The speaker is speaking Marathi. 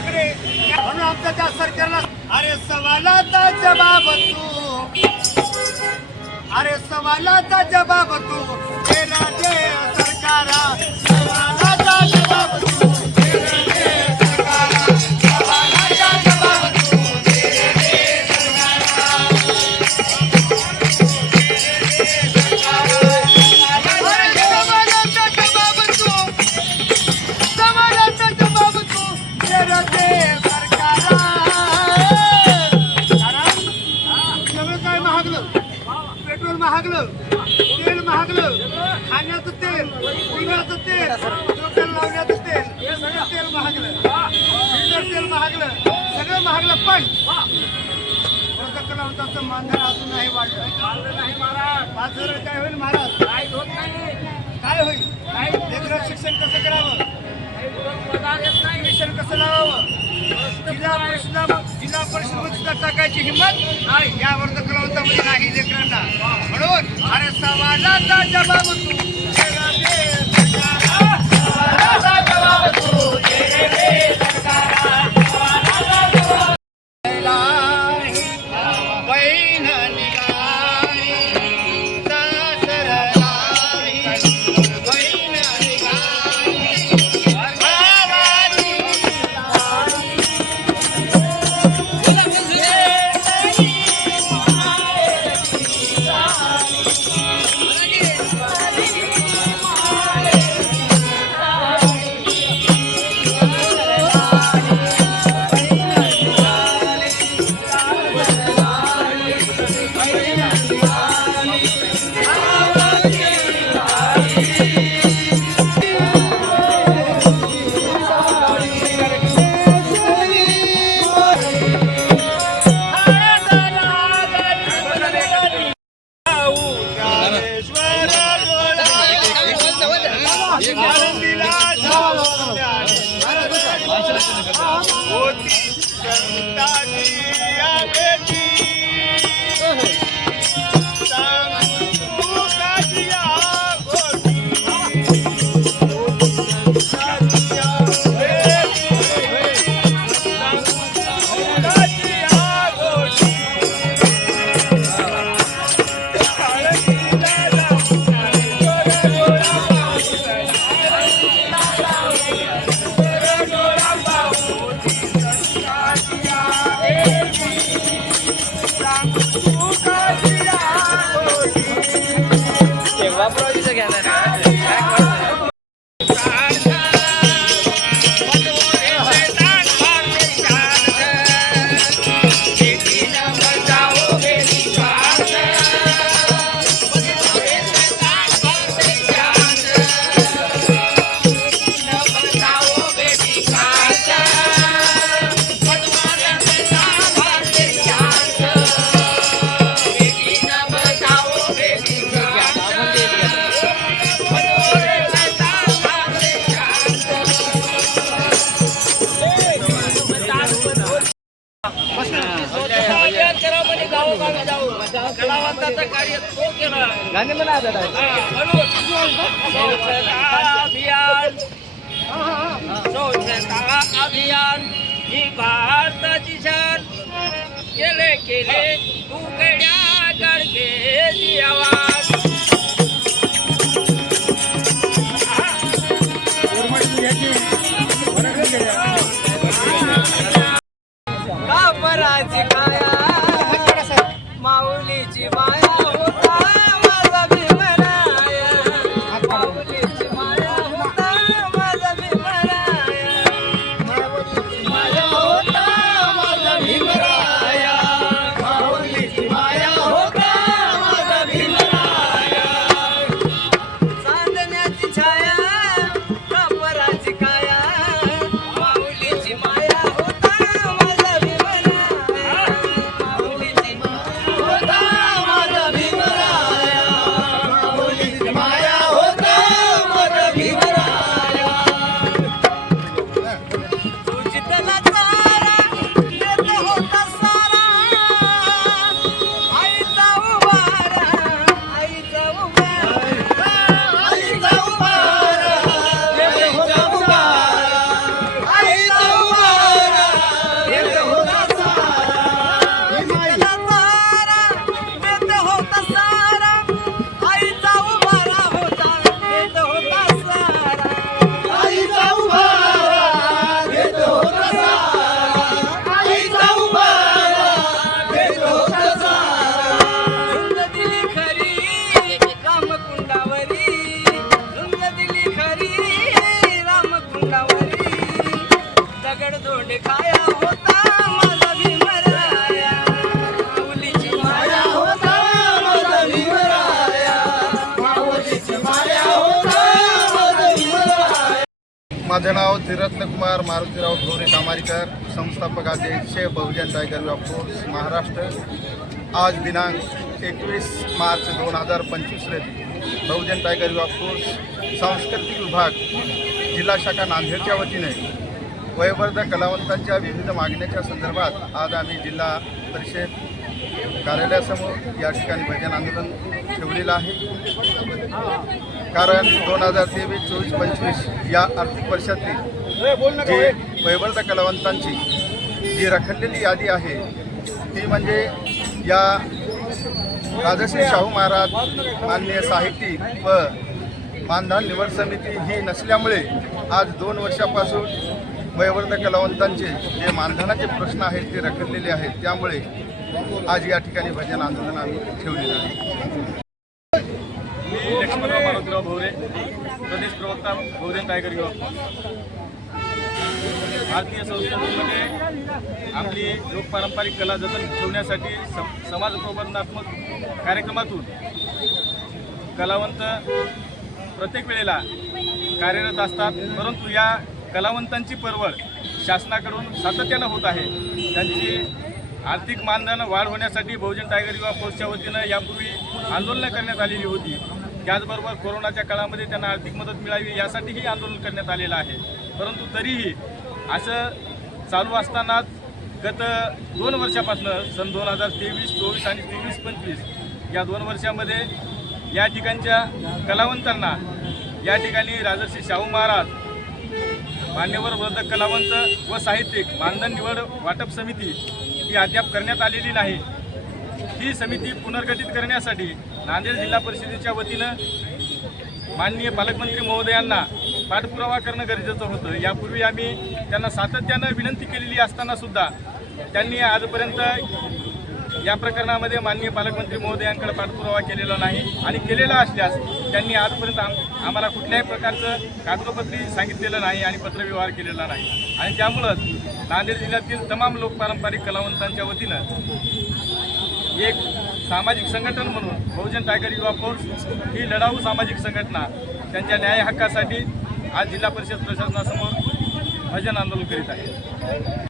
मंडळी म्हणून आमच्या त्या सरकारला अरे सवालाचा जबाब तू. अरे सवालाचा जबाब तू. पण कलावंताचं मानधन अजून नाही वाढलं. नाही महाराज पाच हजार काय होईल महाराज? काय होत नाही. काय होईल? काय लेकरं शिक्षण कसं करावं? मिशन कसं लावावं? जिल्हा परिषदा जिल्हा परिषद सुद्धा टाकायची हिंमत नाही. यावर कलावंतामध्ये नाही लेकरांना. म्हणून अरे समाजाचा जबाब तू. समाजाचा जबाब तू कलावंताचं कार्य तो केलं. गाणे म्हणा. स्वच्छता अभियान. स्वच्छता अभियान ही भारताची शान. केले केले गडगे आवाज. काया माझं नाव धीरत्नकुमार मारुतीराव ढोरे कामारीकर संस्थापक अध्यक्ष बहुजन टायगर युवा फोर्स महाराष्ट्र. आज दिनांक एकवीस मार्च दोन हजार पंचवीस रोजी बहुजन टायगर युवा फोर्स सांस्कृतिक विभाग जिल्हा शाखा नांदेडच्या वतीने वयोवर्धक कलावंतांच्या विविध मागण्याच्या संदर्भात आज आम्ही जिल्हा परिषद कार्यालयासमोर या ठिकाणी भजन आंदोलन ठेवलेलं आहे. कारण दोन हजार तेवीस चोवीस पंचवीस या आर्थिक वर्षातली जे वैवर्ध कलावंतांची जी रखडलेली यादी आहे ती म्हणजे या राजश्री शाहू महाराज मान्य साहित्यिक व मानधन निवड समिती ही नसल्यामुळे आज दोन वर्षापासून वयवर्ध कलावंतांचे जे मानधनाचे प्रश्न आहेत ते रखडलेले आहेत. त्यामुळे आज या ठिकाणी भजन आंदोलन आम्ही ठेवलेलं आहे. मारुतीराव प्रदेश प्रवक्ता बहुजन टायगर युवा भारतीय संस्कृतीमध्ये आपली लोकपारंपरिक कला जतन ठेवण्यासाठी समाज प्रबंधात्मक कार्यक्रमातून कलावंत प्रत्येक वेळेला कार्यरत असतात. परंतु या कलावंतांची परवड शासनाकडून सातत्यानं होत आहे. त्यांची आर्थिक मानधन वाढ होण्यासाठी बहुजन टायगर युवा फोर्सच्या वतीनं यापूर्वी आंदोलनं करण्यात आलेली होती. त्याचबरोबर कोरोनाच्या काळामध्ये त्यांना आर्थिक मदत मिळावी यासाठीही आंदोलन करण्यात आलेलं आहे. परंतु तरीही असं चालू असतानाच गत दोन वर्षापासून सन दोन हजार तेवीस चोवीस आणि तेवीस पंचवीस या दोन वर्षामध्ये या ठिकाणच्या कलावंतांना या ठिकाणी राजर्षी शाहू महाराज मान्यवर वर्धक कलावंत व साहित्यिक मानधन निवड वाटप समिती ही अद्याप करण्यात आलेली नाही. ही समिती पुनर्गठित करण्यासाठी नांदेड जिल्हा परिषदेच्या वतीनं माननीय पालकमंत्री महोदयांना पाठपुरावा करणं गरजेचं होतं. यापूर्वी आम्ही त्यांना सातत्यानं विनंती केलेली असताना सुद्धा त्यांनी आजपर्यंत या प्रकरणामध्ये माननीय पालकमंत्री महोदयांकडे पाठपुरावा केलेला नाही आणि केलेला असल्यास त्यांनी आजपर्यंत आम आम्हाला कुठल्याही प्रकारचं कागदोपत्री सांगितलेलं नाही आणि पत्रव्यवहार केलेला नाही. आणि त्यामुळंच नांदेड जिल्ह्यातील तमाम लोकपारंपरिक कलावंतांच्या वतीनं एक सामाजिक संघटन म्हणून बहुजन टायगर युवा फोर्स ही लढाऊ सामाजिक संघटना त्यांच्या न्याय हक्कासाठी आज जिल्हा परिषद प्रशासनासमोर भजन आंदोलन करीत आहे.